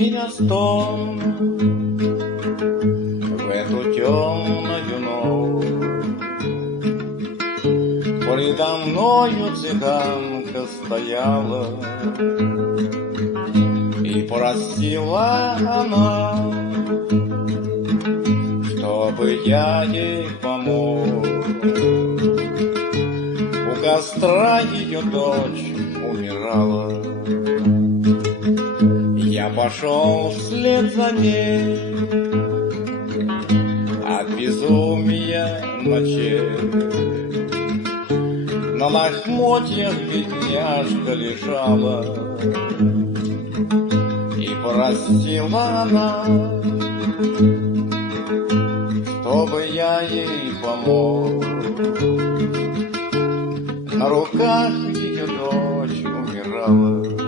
меня стон в эту темную ночь. Предо мною цыганка стояла, и просила она, чтобы я ей помог. У костра ее дочь умирала. Я пошел вслед за ней, от безумия ночей. На лохмотьях бедняжка лежала, и просила она, чтобы я ей помог. На руках ее дочь умирала.